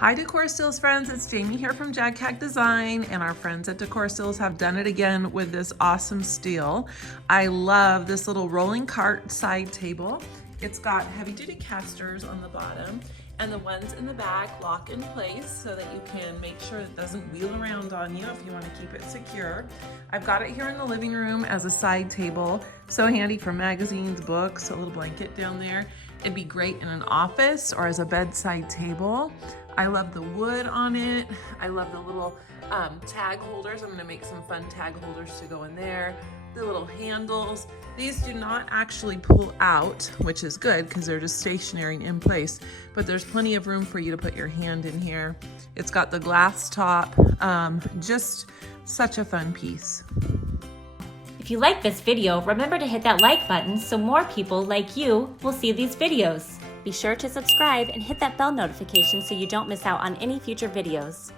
Hi Decor Steals friends, it's Jamie here from JagCag Design, and our friends at Decor Steals have done it again with this awesome steel. I love this little rolling cart side table. It's got heavy duty casters on the bottom, and the ones in the back lock in place so that you can make sure it doesn't wheel around on you if you want to keep it secure. I've got it here in the living room as a side table, so handy for magazines, books, a little blanket down there. It'd be great in an office or as a bedside table. I love the wood on it. I love the little tag holders. I'm gonna make some fun tag holders to go in there. The little handles. These do not actually pull out, which is good because they're just stationary in place, but there's plenty of room for you to put your hand in here. It's got the glass top, just such a fun piece. If you like this video, remember to hit that like button so more people like you will see these videos. Be sure to subscribe and hit that bell notification so you don't miss out on any future videos.